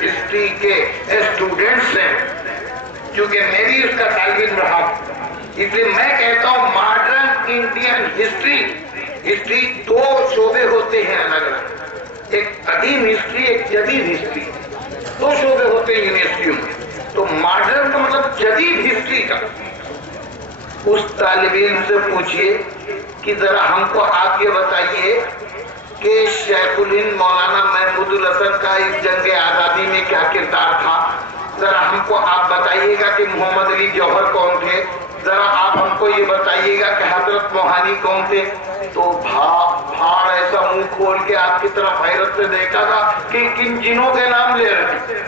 History کے students ہیں، کیونکہ میں بھی اس کا طالب علم رہا ہوں، اس لیے میں کہتا ہوں ماڈرن انڈین ہسٹری دو شعبے ہوتے ہیں الگ الگ، ایک قدیم ہسٹری، ایک جدید ہسٹری، دو شعبے ہوتے ہیں یونیورسٹیوں میں۔ تو ماڈرن کا مطلب جدید ہسٹری کا۔ اس طالب علم سے پوچھئے کہ ذرا ہم کو آپ یہ بتائیے کہ شیخ الہند مولانا محمود الحسن کا اس جنگ آزادی میں کیا کردار تھا، ذرا ہم کو آپ بتائیے گا کہ محمد علی جوہر کون تھے، ذرا آپ ہم کو یہ بتائیے گا کہ حضرت موہانی کون تھے۔ تو بھاڑ ایسا منہ کھول کے آپ کی طرف حیرت سے دیکھا تھا کہ کن جنوں کے نام لے رہے ہیں۔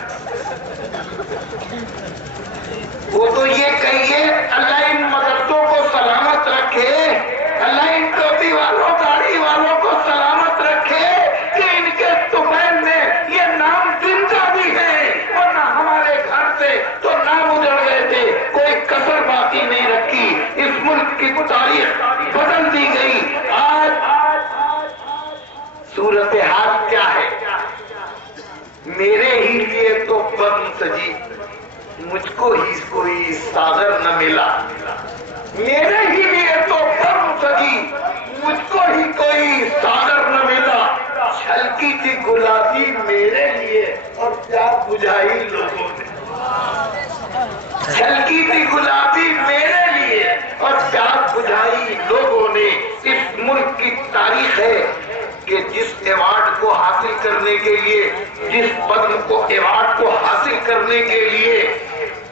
وہ تو یہ کہیے اللہ ان مدرسوں کو سلامت رکھے، اللہ ان ٹوپی والوں داڑھی والوں کو سلامت رکھے کہ ان کے طفیل میں یہ نام زندہ بھی ہے، ورنہ ہمارے گھر سے تو نام اجڑ گئے تھے، کوئی کسر باقی نہیں رکھی، اس ملک کی تاریخ بدل دی گئی۔ آج صورتحال کیا ہے؟ میرے ہی لیے تو پدم سجی، مجھ کو ہی کوئی ساغر نہ ملا، میرے ہی لیے تو پدم سجی، مجھ کو ہی کوئی ساغر نہ ملا، چھلکی تھی گلابی میرے لیے اور پیاس بجھائی لوگوں نے، چھلکی تھی گلابی میرے لیے اور پیاس بجھائی لوگوں نے۔ اس ملک کی تاریخ ہے کہ جس ایوارڈ کو حاصل کرنے کے لیے، جس پدم کو ایوارڈ کو حاصل کرنے کے لیے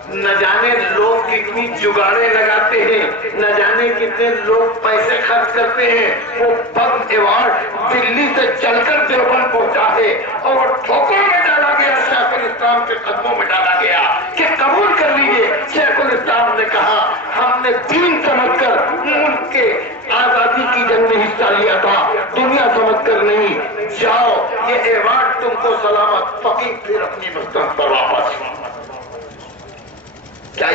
نہ جانے لوگ کتنی جگاڑیں لگاتے ہیں، نہ جانے کتنے لوگ پیسے خرچ کرتے ہیں، وہ پدم ایوارڈ دلی سے چل کر دیوبند پہنچا ہے اور ٹھوکروں میں ڈالا گیا، شیخ الاسلام کے قدموں میں ڈالا گیا کہ قبول کر لیجیے۔ شیخ الاسلام نے کہا ہم نے دین سمجھ کر ملک کے آزادی کی جنگ میں حصہ لیا تھا، دنیا سمجھ کر نہیں، جاؤ یہ ایوارڈ تم کو سلامت، فقیر پھر اپنی مستحق پر واپس۔ کیا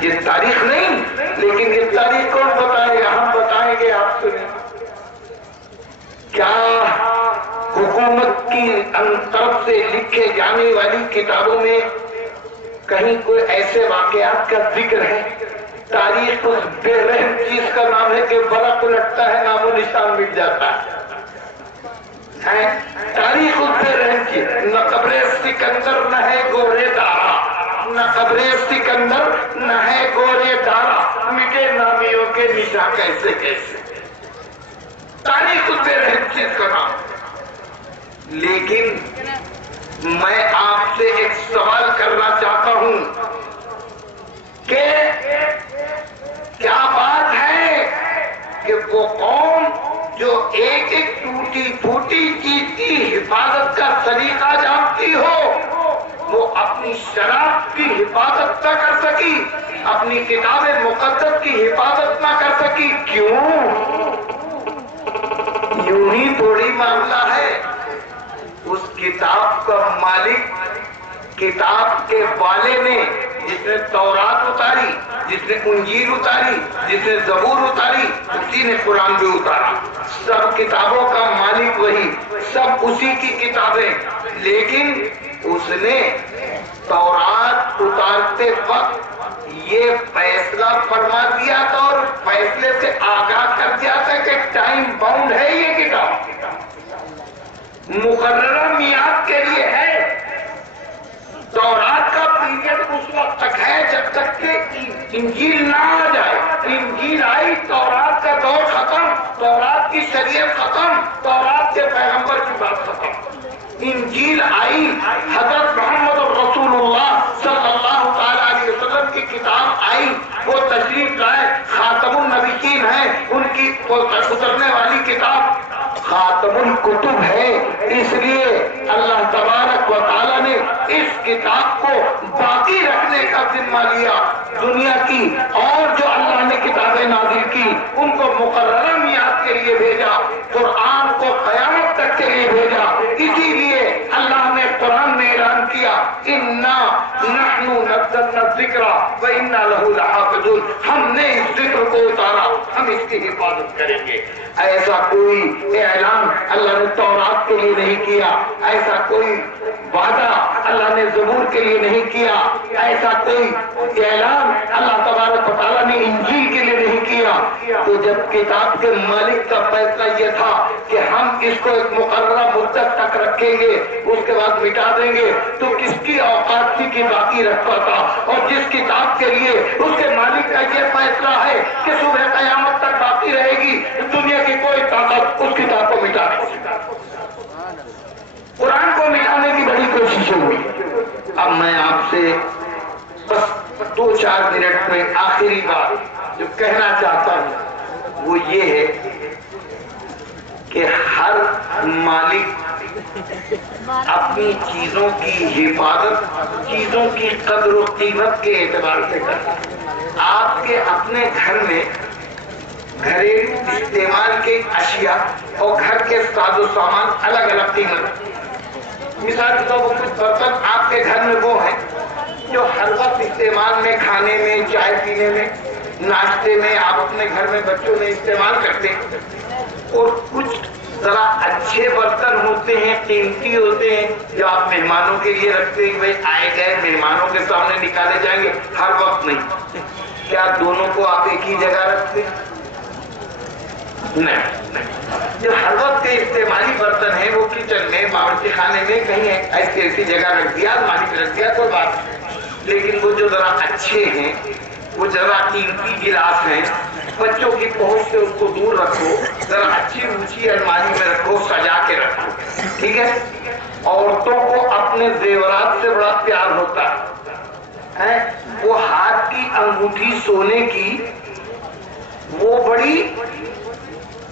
یہ تاریخ نہیں؟ لیکن یہ تاریخ کون بتائے گا؟ ہم بتائیں گے، آپ سنیں۔ کیا حکومت کی طرف سے لکھے جانے والی کتابوں میں کہیں کوئی ایسے واقعات کا ذکر ہے؟ تاریخ اس بے رحم چیز کا نام ہے کہ برق لٹتا ہے، نام و نشان مٹ جاتا ہے۔ تاریخ اس بے رحم چیز، نہ قبر سکندر نہ ہے گورے دارا، نہ قبر سکندر نہ ہے گورے دارا، مٹے نامیوں کے نشان کیسے کیسے۔ تاریخ اس بے رحم چیز کا نام۔ لیکن میں آپ سے ایک سوال کرنا چاہتا ہوں کہ کیا بات ہے کہ وہ قوم جو ایک ایک ٹوٹی پھوٹی چیز کی حفاظت کا طریقہ جانتی ہو، وہ اپنی شراب کی حفاظت نہ کر سکی، اپنی کتاب مقدس کی حفاظت نہ کر سکی؟ کیوں؟ یوں ہی تھوڑی معاملہ ہے۔ اس کتاب کا مالک، کتاب کے والے نے، جس نے تورات اتاری، جس نے انجیل اتاری، جس نے زبور اتاری، اسی نے قرآن بھی اتارا۔ سب کتابوں کا مالک وہی، سب اسی کی کتابیں، لیکن اس نے تورات اتارتے وقت یہ فیصلہ فرما دیا تھا اور فیصلے سے آگاہ کر دیا تھا کہ ٹائم باؤنڈ ہے، یہ کتاب مقررہ میعاد کے لیے ہے۔ تورات کا پیریڈ اس وقت تک ہے جب تک کہ انجیل نہ آ جائے۔ انجیل آئی، تورات کا دور ختم، تورات کی شریعت ختم، تورات کے پیغمبر کی بات ختم۔ انجیل آئی، حضرت محمد رسول اللہ صلی اللہ تعالیٰ علیہ وسلم کی کتاب آئی، وہ تشریف لائے، خاتم النبیین ہے، ان کی اترنے والی کتاب خاتم الکتب ہے۔ اس لیے اللہ تبارک و تعالیٰ نے اس کتاب کو باقی رکھنے کا ذمہ لیا۔ دنیا کی اور جو اللہ نے کتابیں نازل کی ان کو مقررہ میعاد کے لیے بھیجا، قرآن کو قیامت تک کے لیے بھیجا۔ اسی لیے اللہ نے قرآن میں اعلان کیا اِنَّا نَحْنُ نَزَّلْنَا الذِّكْرَ وَإِنَّا لَهُ لَحَافِظُونَ، ہم نے اس ذکر کو اتارا، ہم اس کی حفاظت کریں گے۔ ایسا کوئی اعلان اللہ نے تورات کے لیے نہیں کیا، ایسا کوئی وعدہ اللہ نے زبور کے لیے نہیں کیا، ایسا کوئی اعلان اللہ تبارک و تعالیٰ نے انجیل کے لیے نہیں کیا، تو جب کتاب کے مالک کا فیصلہ یہ تھا کہ ہم اس کو ایک مقررہ مدت تک رکھیں گے اس کے بعد مٹا دیں گے، تو کس کی اوقات تھی کہ باقی رکھتا تھا؟ اور جس کتاب کے لیے اس کے مالک کا یہ فیصلہ ہے کہ صبح قیامت تک باقی رہے گی، دنیا کی کوئی طاقت اس کتاب کو مٹا نہیں سکتی۔ قرآن کو مٹانے کی بڑی کوششیں ہوئی۔ اب میں آپ سے بس 2-4 منٹ میں آخری بات جو کہنا چاہتا ہوں وہ یہ ہے کہ ہر مالک اپنی چیزوں کی حفاظت، چیزوں کی قدر و قیمت کے اعتبار سے کرتا ہے۔ آپ کے اپنے گھر میں گھریلو استعمال کے اشیاء اور گھر کے ساز و سامان الگ الگ قیمت۔ مثال کے طور پر کچھ برتن آپ کے گھر میں وہ ہیں جو ہر وقت استعمال میں، کھانے میں، چائے پینے میں، ناشتے میں، آپ اپنے گھر میں بچوں میں استعمال کرتے ہیں، اور کچھ ذرا اچھے برتن ہوتے ہیں، قیمتی ہوتے ہیں، جو آپ مہمانوں کے لیے رکھتے ہیں، بھائی آئے گئے مہمانوں کے سامنے نکالے جائیں گے، ہر وقت نہیں۔ کیا دونوں کو آپ ایک ہی جگہ رکھتے ہیں؟ نہیں۔ جو ہر وقت کے استعمالی برتن ہیں وہ کچن میں، باورچی خانے میں کہیں ایسی جگہ رکھ دیا، الماری میں رکھ دیا، کوئی بات نہیں۔ لیکن وہ جو ذرا اچھے ہیں، وہ ذرا قیمتی گلاس ہیں، بچوں کی پہنچ سے ان کو دور رکھو، ذرا اچھی اونچی الماری میں رکھو، سجا کے رکھو، ٹھیک ہے؟ عورتوں کو اپنے زیورات سے بڑا پیار ہوتا ہے۔ وہ ہاتھ کی انگوٹھی سونے کی، وہ بڑی،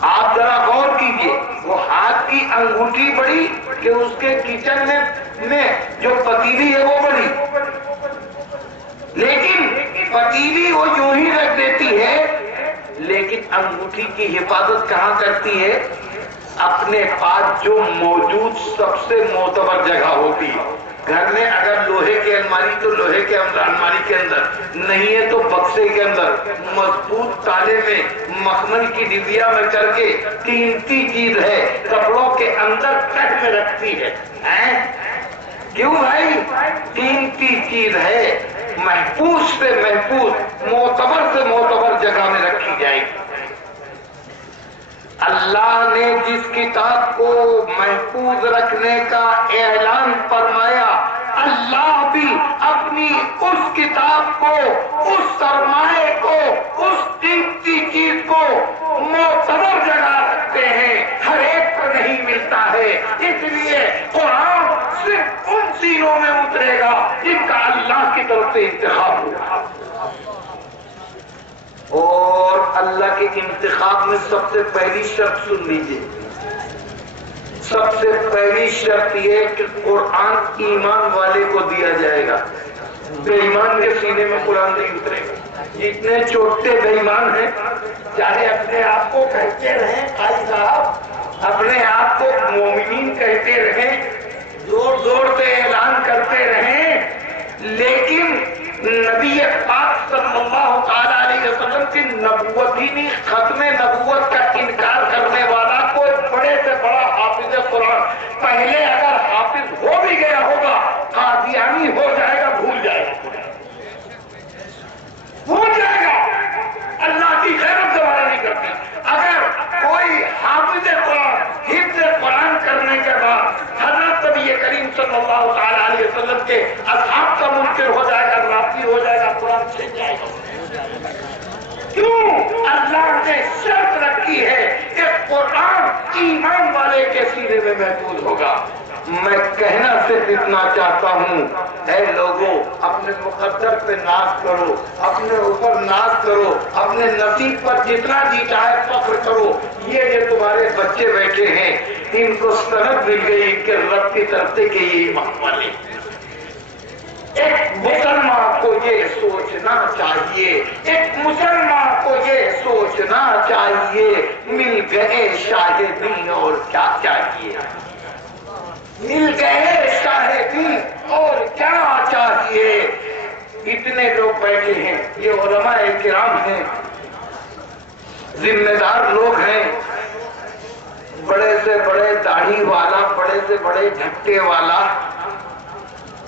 آپ ذرا غور کیجئے، وہ ہاتھ کی انگوٹھی بڑی کہ اس کے کچن میں جو پتیلی ہے وہ بڑی، لیکن پتیلی وہ یوں ہی رکھ دیتی ہے، لیکن انگوٹھی کی حفاظت کہاں کرتی ہے؟ اپنے پاس جو موجود سب سے معتبر جگہ ہوتی ہے۔ گھر میں اگر لوہے کی الماری تو لوہے کے الماری کے اندر، نہیں ہے تو بکسے کے اندر مضبوط تالے میں مخمل کی ڈبیا میں کر کے، قیمتی چیز ہے، کپڑوں کے اندر کٹ میں رکھتی ہے۔ کیوں بھائی؟ قیمتی چیز ہے، محفوظ سے محفوظ، معتبر سے معتبر جگہ میں رکھی جائے گی۔ اللہ نے جس کتاب کو محفوظ رکھنے کا اعلان فرمایا، اللہ بھی اپنی اس کتاب کو، اس سرمایہ کو، اس قیمتی چیز کو معتبر جگہ رکھتے ہیں، ہر ایک کو نہیں ملتا ہے۔ اس لیے قرآن صرف ان سینوں میں اترے گا جن کا اللہ کی طرف سے انتخاب ہوا، اور اللہ کے انتخاب میں سب سے پہلی شرط سن لیجیے، سب سے پہلی شرط یہ کہ قرآن ایمان والے کو دیا جائے گا، بے ایمان کے سینے میں قرآن نہیں اترے گا۔ جتنے چھوٹے بے ایمان ہیں، چاہے اپنے آپ کو کہتے رہیں قاضی صاحب، اپنے آپ کو مومنین کہتے رہیں، زور زور سے اعلان کرتے رہیں، لیکن نبی پاک صلی اللہ تعالی علیہ وسلم کی نبوت ہی نہیں، ختم نبوت کا انکار کرنے والا کوئی بڑے سے بڑا حافظ قرآن پہلے اگر حافظ ہو بھی گیا ہوگا، قادیانی ہو جائے گا، بھول جائے گا، بھول جائے گا۔ اللہ کی غیرت دوبارہ نہیں کرتی۔ اگر کوئی حافظ قرآن، حفظ قرآن کرنے کے بعد حضرت نبی کریم صلی اللہ تعالی علیہ وسلم کے اصحاب کا منکر ہو جائے گا، نافی ہو جائے گا، قرآن چھن جائے گا۔ کیوں؟ اللہ نے شرط رکھی ہے کہ قرآن ایمان والے کے سینے میں محفوظ ہوگا۔ میں کہنا صرف اتنا چاہتا ہوں، اے لوگوں، اپنے مقدر پہ ناز کرو، اپنے اوپر ناز کرو، اپنے نصیب پر جتنا جی چاہے فخر کرو۔ یہ جو تمہارے بچے بیٹھے ہیں، ان کو سند مل گئی ان کے رب کی طرف سے کہ یہ ایمان والے۔ ایک مسلمان کو یہ سوچنا چاہیے، ایک مسلمان کو یہ سوچنا چاہیے، مل گئے شاہدین اور کیا چاہیے، مل گئے شاہدین اور کیا چاہیے۔ اتنے لوگ بیٹھے ہیں، یہ علماء کرام ہیں، ذمہ دار لوگ ہیں، بڑے سے بڑے داڑھی والا، بڑے سے بڑے جھٹے والا،